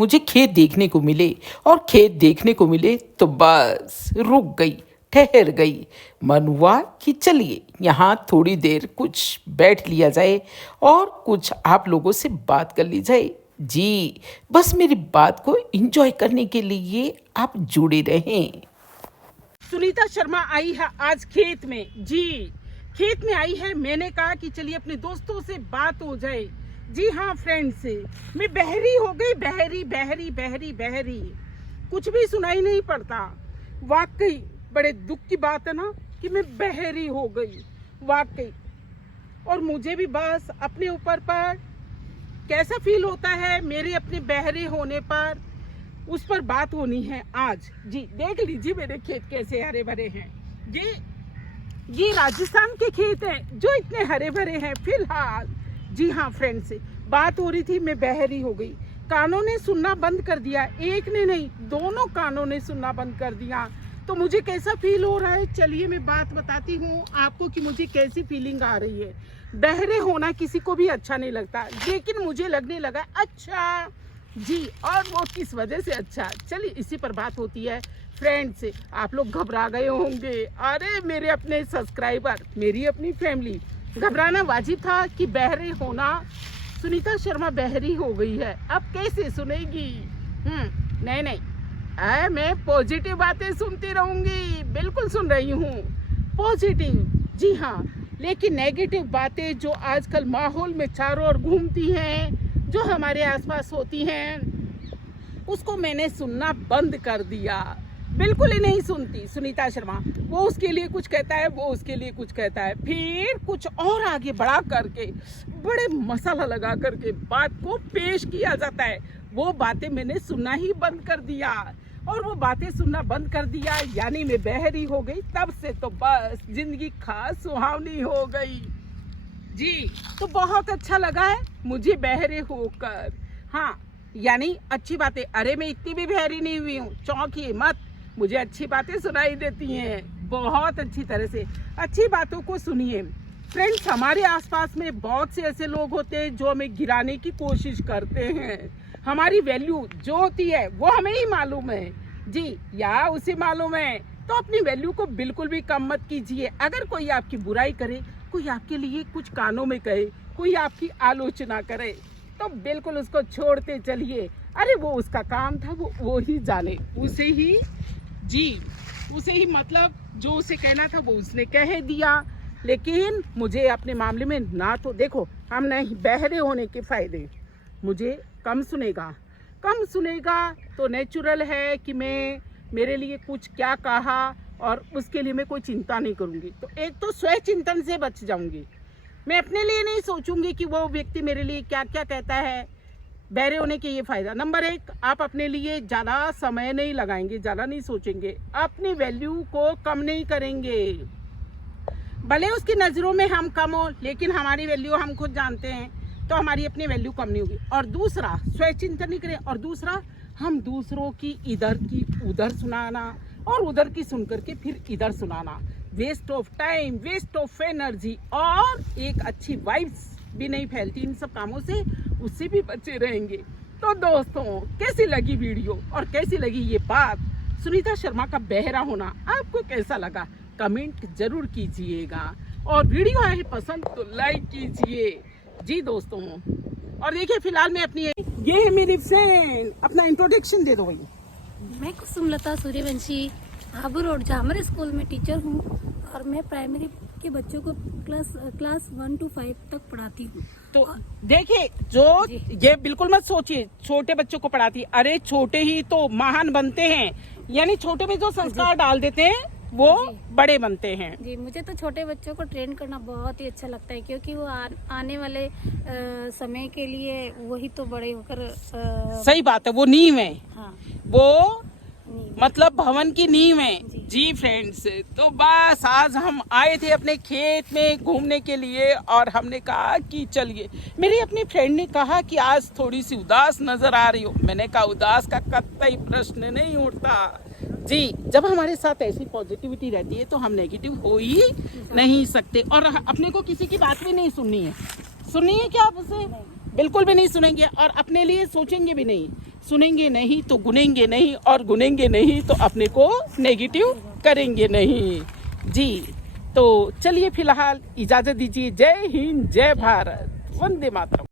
मुझे खेत देखने को मिले और खेत देखने को मिले तो बस रुक गई, ठहर गई। मन हुआ कि चलिए यहाँ थोड़ी देर कुछ बैठ लिया जाए और कुछ आप लोगों से बात कर ली जाए। जी, बस मेरी बात को एंजॉय करने के लिए आप जुड़े रहें। सुनीता शर्मा आई है आज खेत में। जी, खेत में आई है। मैंने कहा कि चलिए अपने दोस्तों से बात हो जाए। जी हाँ फ्रेंड से मैं बहरी हो गई, बहरी बहरी बहरी बहरी, कुछ भी सुनाई नहीं पड़ता। वाकई बड़े दुख की बात है ना कि मैं बहरी हो गई वाकई। और मुझे भी बस अपने ऊपर पर कैसा फील होता है मेरे अपने बहरे होने पर, उस पर बात होनी है आज। जी देख लीजिए मेरे खेत कैसे हरे भरे हैं। ये राजस्थान के खेत हैं जो इतने हरे भरे हैं फिलहाल। जी हाँ फ्रेंड से बात हो रही थी, मैं बहरी हो गई। कानों ने सुनना बंद कर दिया, एक ने नहीं दोनों कानों ने सुनना बंद कर दिया। तो मुझे कैसा फील हो रहा है चलिए मैं बात बताती हूँ आपको कि मुझे कैसी फीलिंग आ रही है। बहरे होना किसी को भी अच्छा नहीं लगता, लेकिन मुझे लगने लगा अच्छा। जी, और वो किस वजह से अच्छा, चलिए इसी पर बात होती है फ्रेंड से। आप लोग घबरा गए होंगे, अरे मेरे अपने सब्सक्राइबर, मेरी अपनी फैमिली, घबराना वाजिब था कि बहरे होना। सुनीता शर्मा बहरी हो गई है, अब कैसे सुनेगी? नहीं, मैं पॉजिटिव बातें सुनती रहूंगी, बिल्कुल सुन रही हूँ पॉजिटिव। जी हाँ, लेकिन नेगेटिव बातें जो आजकल माहौल में चारों ओर घूमती हैं, जो हमारे आसपास होती हैं, उसको मैंने सुनना बंद कर दिया। बिल्कुल ही नहीं सुनती सुनीता शर्मा। वो उसके लिए कुछ कहता है, वो उसके लिए कुछ कहता है, फिर कुछ और आगे बढ़ा करके बड़े मसाला लगा करके बात को पेश किया जाता है। वो बातें मैंने सुनना ही बंद कर दिया। और वो बातें सुनना बंद कर दिया यानी मैं बहरी हो गई। तब से तो बस जिंदगी खास सुहावनी हो गई। जी, तो बहुत अच्छा लगा है मुझे बहरे होकर। हाँ, यानी अच्छी बातें, अरे मैं इतनी भी बहरी नहीं हुई हूँ, चौंकिए मत, मुझे अच्छी बातें सुनाई देती हैं बहुत अच्छी तरह से। अच्छी बातों को सुनिए फ्रेंड्स। हमारे आसपास में बहुत से ऐसे लोग होते हैं जो हमें गिराने की कोशिश करते हैं। हमारी वैल्यू जो होती है वो हमें ही मालूम है जी, या उसे मालूम है, तो अपनी वैल्यू को बिल्कुल भी कम मत कीजिए। अगर कोई आपकी बुराई करे, कोई आपके लिए कुछ कानों में कहे, कोई आपकी आलोचना करे, तो बिल्कुल उसको छोड़ते चलिए। अरे वो उसका काम था, वो ही जाने, उसे ही मतलब जो उसे कहना था वो उसने कह दिया। लेकिन मुझे अपने मामले में ना तो देखो, हम नहीं बहरे होने के फायदे, मुझे कम सुनेगा तो नेचुरल है कि मैं मेरे लिए कुछ क्या कहा और उसके लिए मैं कोई चिंता नहीं करूँगी। तो एक तो स्वयं चिंतन से बच जाऊँगी, मैं अपने लिए नहीं सोचूंगी कि वो व्यक्ति मेरे लिए क्या क्या कहता है। बहरे होने के ये फायदा, नंबर 1, आप अपने लिए ज़्यादा समय नहीं लगाएंगे, ज़्यादा नहीं सोचेंगे, अपनी वैल्यू को कम नहीं करेंगे। भले उसकी नज़रों में हम कम हो, लेकिन हमारी वैल्यू हम खुद जानते हैं, तो हमारी अपनी वैल्यू कम नहीं होगी। और दूसरा, स्वयं चिंतन नहीं करें। और दूसरा, हम दूसरों की इधर की उधर सुनाना और उधर की सुन करके फिर इधर सुनाना, waste of time, waste of energy, और एक अच्छी वाइब्स भी नहीं फैलती इन सब कामों से, उससे भी बचे रहेंगे। तो दोस्तों, कैसी लगी वीडियो और कैसी लगी ये बात, सुनीता शर्मा का बहरा होना आपको कैसा लगा कमेंट जरूर कीजिएगा। और वीडियो आए पसंद तो लाइक कीजिए। जी दोस्तों, और देखिए फिलहाल मैं अपनी, ये है मेरी फ्रेंड, अपना इंट्रोडक्शन दे दो भाई। मैं कुसुमलता सूर्यवंशी हाबू रोड जामर स्कूल में टीचर हूँ और मैं प्राइमरी के बच्चों को क्लास 1 to 5 तक पढ़ाती हूँ। तो देखिए, जो ये बिल्कुल मत सोचिए छोटे बच्चों को पढ़ाती, अरे छोटे ही तो महान बनते हैं, यानी छोटे में जो संस्कार डाल देते हैं वो बड़े बनते हैं। जी, मुझे तो छोटे बच्चों को ट्रेन करना बहुत ही अच्छा लगता है, क्योंकि वो आने वाले समय के लिए वही तो बड़े होकर सही बात है, वो नींव है। हाँ, वो मतलब भवन की नींव है। जी फ्रेंड्स, तो बस आज हम आए थे अपने खेत में घूमने के लिए और हमने कहा कि चलिए, मेरी अपनी फ्रेंड ने कहा कि आज थोड़ी सी उदास नजर आ रही हो। मैंने कहा उदास का कतई प्रश्न नहीं उठता। जी, जब हमारे साथ ऐसी पॉजिटिविटी रहती है तो हम नेगेटिव हो ही नहीं सकते। और अपने को किसी की बात भी नहीं सुननी है क्या आप उसे? बिल्कुल भी नहीं सुनेंगे और अपने लिए सोचेंगे भी नहीं। सुनेंगे नहीं तो गुनेंगे नहीं, और गुनेंगे नहीं तो अपने को नेगेटिव करेंगे नहीं। जी, तो चलिए फिलहाल इजाज़त दीजिए। जय हिंद, जय भारत, वंदे मातरम।